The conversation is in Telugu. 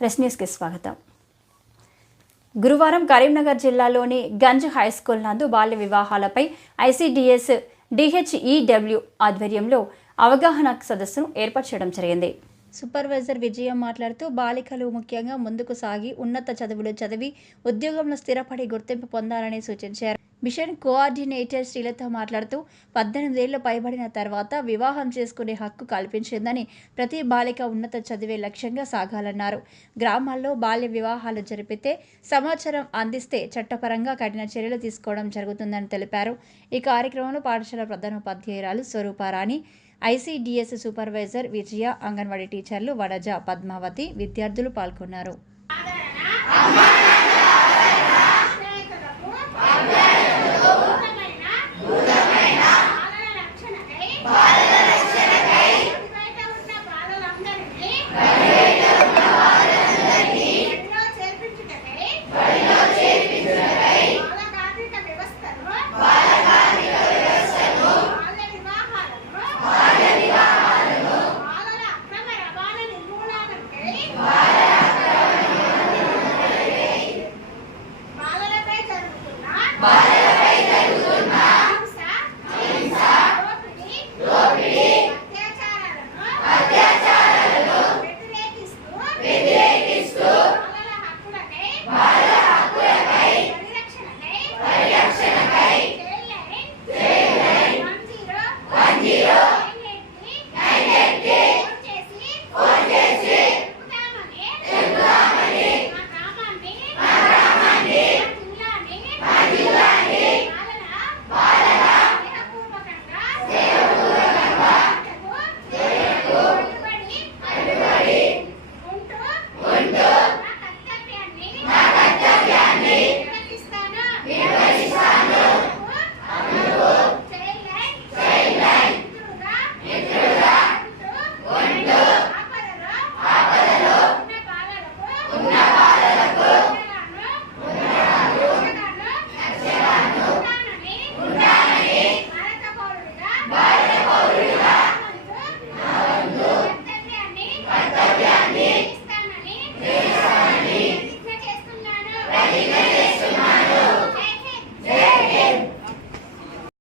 ప్రెస్ న్యూస్కి స్వాగతం. గురువారం కరీంనగర్ జిల్లాలోని గంజ్ హైస్కూల్ నందు బాల్య వివాహాలపై ఐసీడీఎస్ డిహెచ్ఈడబ్ల్యూ ఆధ్వర్యంలో అవగాహన సదస్సును ఏర్పాటు చేయడం జరిగింది. సూపర్వైజర్ విజయం మాట్లాడుతూ బాలికలు ముఖ్యంగా ముందుకు సాగి ఉన్నత చదువులు చదివి ఉద్యోగంలో స్థిరపడి గుర్తింపు పొందాలని సూచించారు. మిషన్ కోఆర్డినేటర్ శ్రీలత మాట్లాడుతూ 18 ఏళ్లు పైబడిన తర్వాత వివాహం చేసుకునే హక్కు కల్పించిందని, ప్రతి బాలిక ఉన్నత చదివే లక్ష్యంగా సాగాలన్నారు. గ్రామాల్లో బాల్య వివాహాలు జరిపితే సమాచారం అందిస్తే చట్టపరంగా కఠిన చర్యలు తీసుకోవడం జరుగుతుందని తెలిపారు. ఈ కార్యక్రమంలో పాఠశాల ప్రధానోపాధ్యాయురాలు స్వరూపారాణి, ఐసీడీఎస్ సూపర్వైజర్ విజయ, అంగన్వాడీ టీచర్లు వనజ, పద్మావతి, విద్యార్థులు పాల్గొన్నారు.